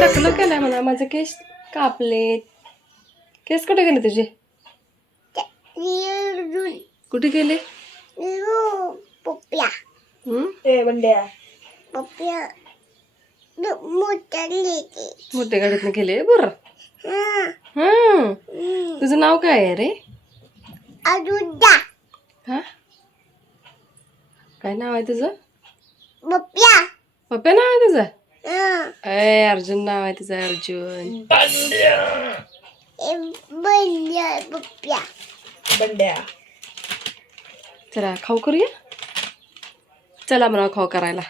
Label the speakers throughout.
Speaker 1: टकलं केलंय म्हणा? माझे केस कापले. केस कुठे गेले तुझे? कुठे गेले?
Speaker 2: मोठ्या
Speaker 1: गाडीतनं गेले बरं? हम्म तुझं नाव काय आहे रे?
Speaker 2: अजुदा
Speaker 1: हा? काय नाव आहे तुझं?
Speaker 2: पप्प्या.
Speaker 1: पप्पा नाव आहे तुझं? अय अर्जुन नाव आहे तुझं अर्जुन
Speaker 2: बंड्या
Speaker 1: चला खाऊ करूया? चला म्हणा खाऊ करायला.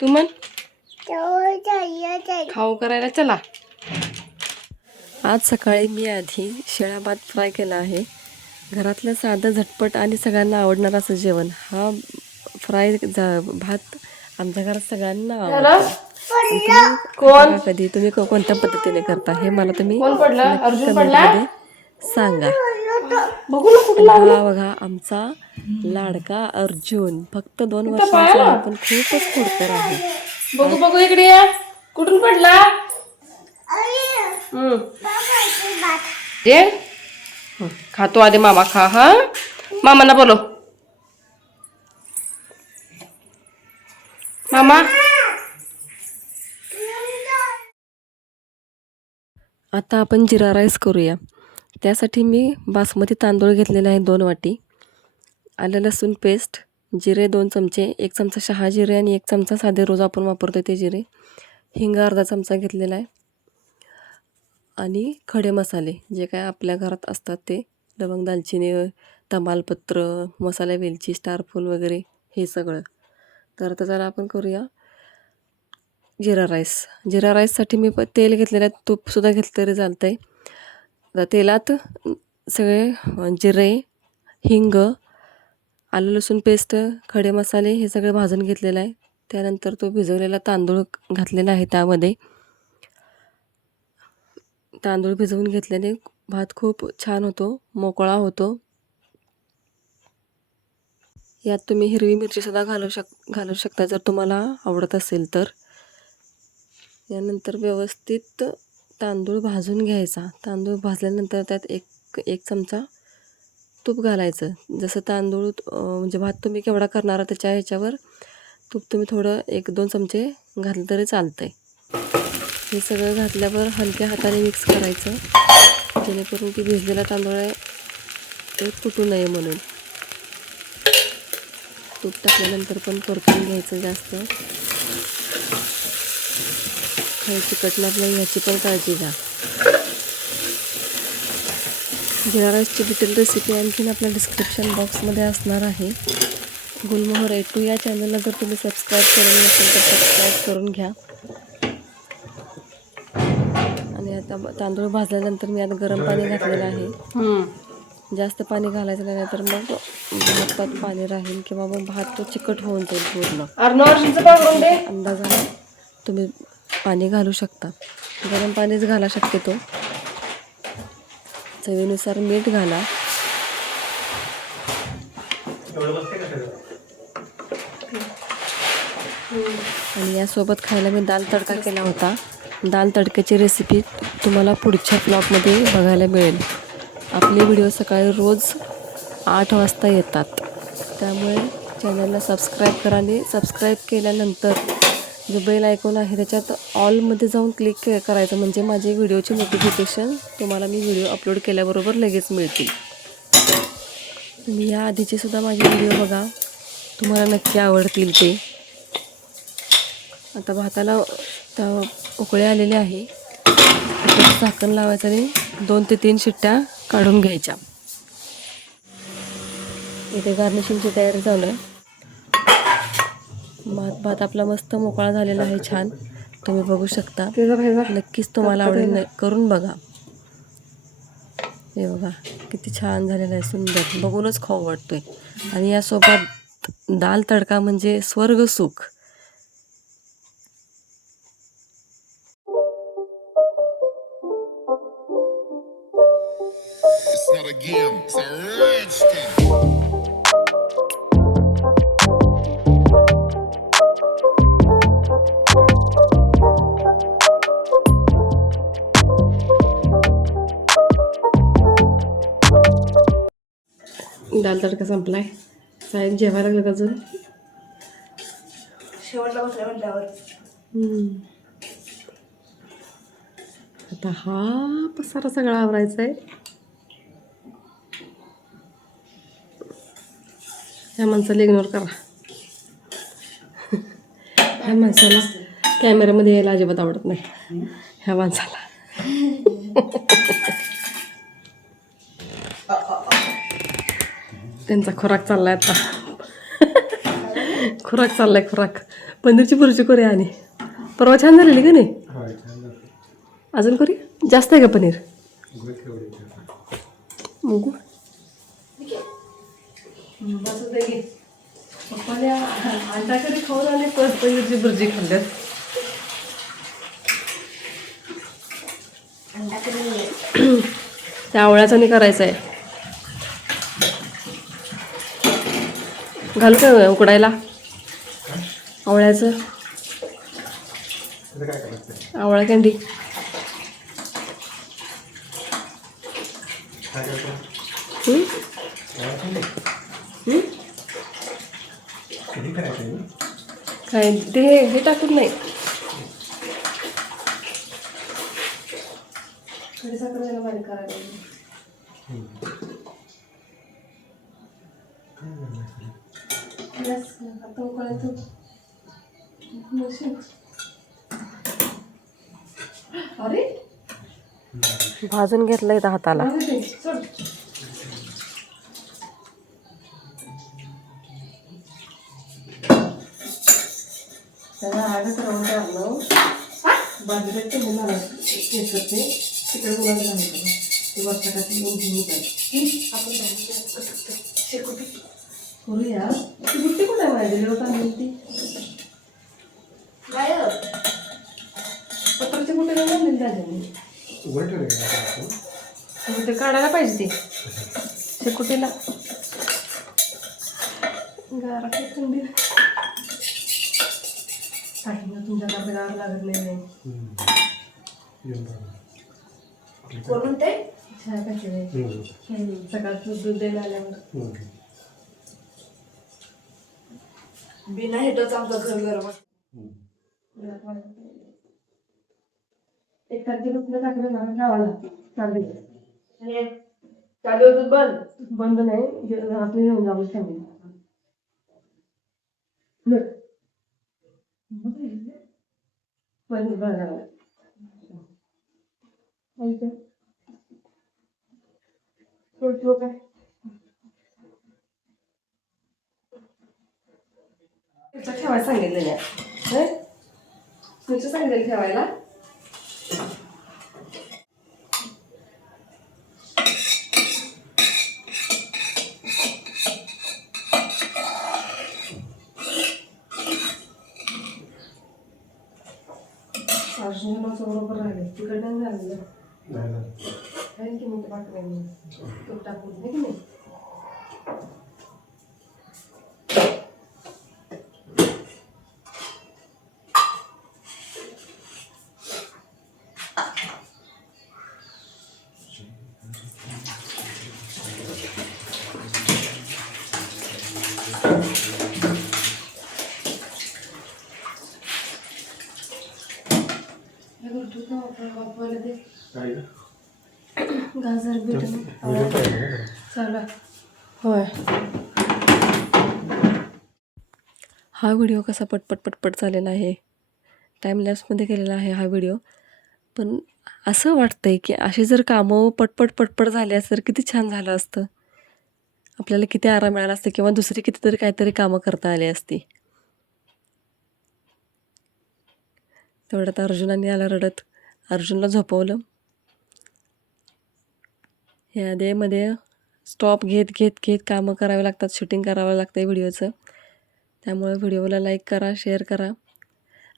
Speaker 1: तू म्हण. खाऊ करायला चला. आज सकाळी मी आधी शेळा भात फ्राय केला आहे. घरातलं साधं झटपट आणि सगळ्यांना आवडणार असं जेवण. हा फ्राय जा भात आमच्या घरात सगळ्यांना आवडतो. कोण? कधी तुम्ही कोणत्या पद्धतीने करता? हे मला तुम्ही सांगा. बघू आमचा लाडका अर्जुन. फक्त दोन वर्षाचा पण खूपच खोडकर आहे. बघू बघू इकडे या. कुठून पडला? खातो आधी मामा खा हा? मामांना बोलो मामा? आता आपण जिरा राईस करूया. त्यासाठी मी बासमती तांदूळ घेतलेले आहे दोन वाटी. आलं लसूण पेस्ट जिरे दोन चमचे एक चमचा शहा जिरे आणि एक चमचा साधे रोज आपण वापरतो ते जिरे. हिंग अर्धा चमचा घेतलेला आहे. आणि खडे मसाले जे काय आपल्या घरात असतात ते लवंग दालचिनी तमालपत्र मसाला वेलची स्टारफूल वगैरे हे सगळं. तर आता जरा आपण करूया जिरा राईस. जिरा राईससाठी मी प तेल घेतलेलं आहे. तूपसुद्धा घेतलं तरी चालतं आहे आता तेलात सगळे जिरे हिंग आलं लसूण पेस्ट खडे मसाले हे सगळे भाजून घेतलेलं आहे. त्यानंतर तो भिजवलेला तांदूळ घातलेला आहे त्यामध्ये. तांदूळ भिजवून घेतल्याने भात खूप छान होतो मोकळा होतो. यात तुम्ही हिरवी मिरचीसुद्धा घालू शक घालू शकता जर तुम्हाला आवडत असेल तर. यानंतर व्यवस्थित तांदूळ भाजून घ्यायचा. तांदूळ भाजल्यानंतर त्यात एक एक चमचा तूप घालायचं. जसं तांदूळ म्हणजे भात तुम्ही केवढा करणार त्याच्या ह्याच्यावर तूप तुम्ही थोडं एक दोन चमचे घातलं तरी चालतं आहे हे सगळं घातल्यावर हलक्या हाताने मिक्स करायचं. जेणेकरून की भिजलेला तांदूळ आहे ते फुटू नये म्हणून. तूप टाकल्यानंतर पण परतून घ्यायचं जास्त. काही चिकटणार नाही ह्याची पण काळजी घ्या. जिरा राईसची डिटेल रेसिपी आणखीन आपल्या डिस्क्रिप्शन बॉक्समध्ये असणार आहे. गुलमोहर ए टू या चॅनलला जर तुम्ही सबस्क्राईब केलेलं नसेल तर सबस्क्राईब करून घ्या. आणि आता तांदूळ भाजल्यानंतर मी आता गरम पाणी घातलेलं आहे. जास्त पाणी घालायचं नाही तर मग भातात पाणी राहील किंवा मग भात तो चिकट होऊन जाईल पूर्ण. अंदाजाने तुम्ही पाणी घालू शकता. गरम पाणीच घाला शक्यतो. चवीनुसार मीठ घाला. आणि यासोबत खायला मी दाल तडका केला होता. दाल तडक्याची रेसिपी तुम्हाला पुढच्या ब्लॉगमध्ये बघायला मिळेल. आपले व्हिडिओ सकाळी रोज आठ वाजता येतात. त्यामुळे चॅनलला सबस्क्राईब करा आणि सबस्क्राईब केल्यानंतर जो बेल ऐकून आहे त्याच्यात ऑलमध्ये जाऊन क्लिक के करायचं. म्हणजे माझे व्हिडिओचे नोटिफिकेशन तुम्हाला मी व्हिडिओ अपलोड केल्याबरोबर लगेच मिळतील. तुम्ही या आधीचे सुद्धा माझे व्हिडिओ बघा. तुम्हाला नक्की आवडतील ते. आता भाताला त्या उकळे आलेले आहे. झाकण लावायचं आणि दोन ते तीन शिट्ट्या काढून घ्यायच्या. इथे गार्निशिंगची तयारी चालू आहे. भात भात आपला मस्त मोकळा झालेला आहे छान. तुम्ही बघू शकता. नक्कीच तुम्हाला आवडेल करून बघा. हे बघा किती छान झालेलं आहे सुंदर. बघूनच खाऊ वाटतोय. आणि यासोबत दाल तडका म्हणजे स्वर्ग सुख.
Speaker 3: again.
Speaker 1: दाल तडका संपलाय. साहेब जेवायला लागलं का अजून?
Speaker 4: शेवटला
Speaker 1: आता हा पसारा सगळा आवरायचा आहे ह्या माणसाला इग्नोर करा. ह्या माणसाला कॅमेऱ्यामध्ये यायला अजिबात आवडत नाही. ह्या माणसाला. त्यांचा खुराक चाललाय आता. खुराक चाललाय खुराक. पनीरची भुर्जी करूया आणि. परवा छान झालेली का नाही? अजून करूया? जास्त आहे का पनीर? पप्पाने खाऊन आणि परत पनीरची भुर्जी खाल्ल्यात. त्या आवळ्याचं नाही करायचं आहे घालू काय उकडायला? आवळ्याचं? आवळा कँडी हं? हं? काय ते हे- टाकून नाही भाजून घेतलंय हाताला. त्याला आगच राहून टाकलं. बाजूला ते मुलाला केस ते तिकडे मुलाला सांगितलं ते टाकी येऊन घेऊन जाईल आपण शेकोटी. करूया. ती बुट्टी कुठे आहे? माझी होता ती.
Speaker 4: गायब
Speaker 1: पत्राची बुट्टी नाही आणलेली दादांनी. ते काढायला पाहिजे ती. शेकोटीला. गारा थंडी तुमच्या लागत नाही
Speaker 4: कोण म्हणते
Speaker 1: कशी नाही सकाळचं दूध द्यायला आल्यावर.
Speaker 4: बिना हेटच आमचं घर गरम
Speaker 1: एक तारखे बसलं टाकलं ना गावाला चालेल
Speaker 4: चालू होतं बंद?
Speaker 1: बंद नाही. आपली जाऊ फॅमिली पण बघा काय ठेवायला सांगितलेलं आहे तुमचं सांगेल ठेवायला अर्जुनाचं बरोबर राहिले तिकडनं झालेलं काही की मग पाठवायला तो टाकून नाही की नाही हे करतो का आपण वापरायला ते गाजर बीट चालू. आहे. होय. हा व्हिडिओ कसा पटपट पटपट झालेला आहे. टाईमलॅप्समध्ये केलेला आहे हा व्हिडिओ. पण असं वाटतंय की अशी जर कामं पटपट पटपट झाली असतं तर किती छान झालं असतं. आपल्याला किती आराम मिळाला असतं किंवा दुसरी कितीतरी काहीतरी कामं करता आली असती. तेवढ्यात अर्जुनाने आला रडत. अर्जुनला झोपवलं. ह्या स्टॉप घेत घेत घेत कामं करावे लागतात शूटिंग करावं लागतं आहे व्हिडिओचं. त्यामुळे व्हिडिओला लाईक करा शेअर करा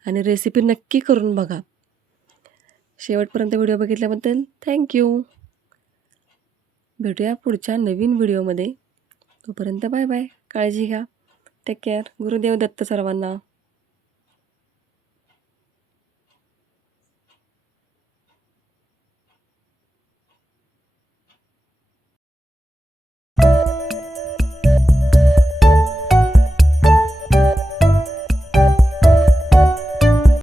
Speaker 1: आणि रेसिपी नक्की करून बघा. शेवटपर्यंत व्हिडिओ बघितल्याबद्दल थँक्यू भेटूया पुढच्या नवीन व्हिडिओमध्ये. तोपर्यंत बाय बाय काळजी घ्या. टेक केअर गुरुदेव दत्त सर्वांना.